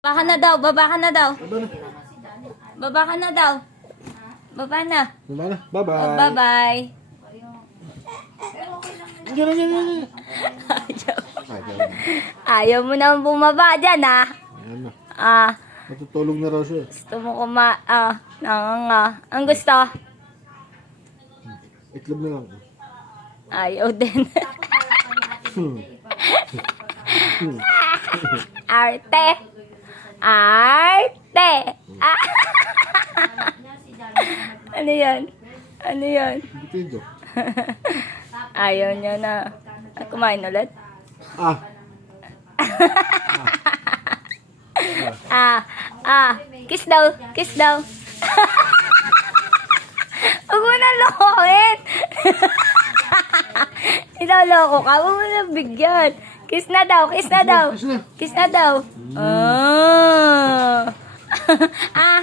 Baba ka na daw, baba ka na daw. Baba na. Baba ka na daw. Baba na. Baba na. Bye-bye. Bye-bye. Diyan na, diyan na, diyan na. Ayaw. Ay, diyan na. Ayaw mo naman bumaba dyan, ah. Ayan na. Ah, Natutulog na raw siya. gusto mo nanganga. Ang gusto? Itlog na lang. Ayaw din. Arte. Arte. Ah. Ano yan? Ano yan? Bitido. Ayaw niya na. Kumain ulit? Ah. Kiss daw. Kiss daw. Huwag mo na lokohin. Ilaloko ka. Huwag mo na bigyan. Kiss na daw. Kiss na daw. Kiss na. Kiss na daw. Ah. Ah.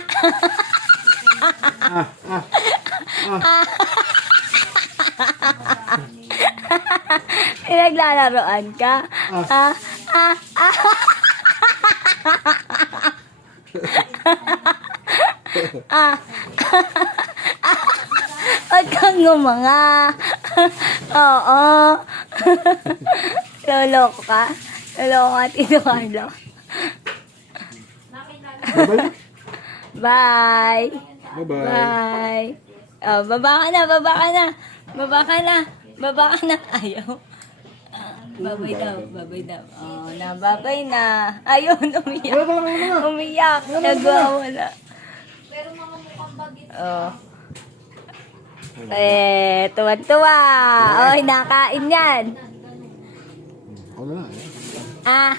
Pinaglalaroan ka? Ah. Ah. Ah. Ah. Huwag kang ngumanga. Oo. Loloko ka? Loloko ka, Tito Carlo. Bye-bye. Bye. Bye-bye. Bye. Oh, baba ka na, baba ka na. Baba ka na. Baba ka na. Ayaw. Babay daw, babay daw. Oh, nababay na. Ayun, umiyak. Umiyak. Nagwawala. Pero mga mukhang bagit. Oh. Tuwan-tuwa. Oy, nakain yan. Ako na lang. Ah.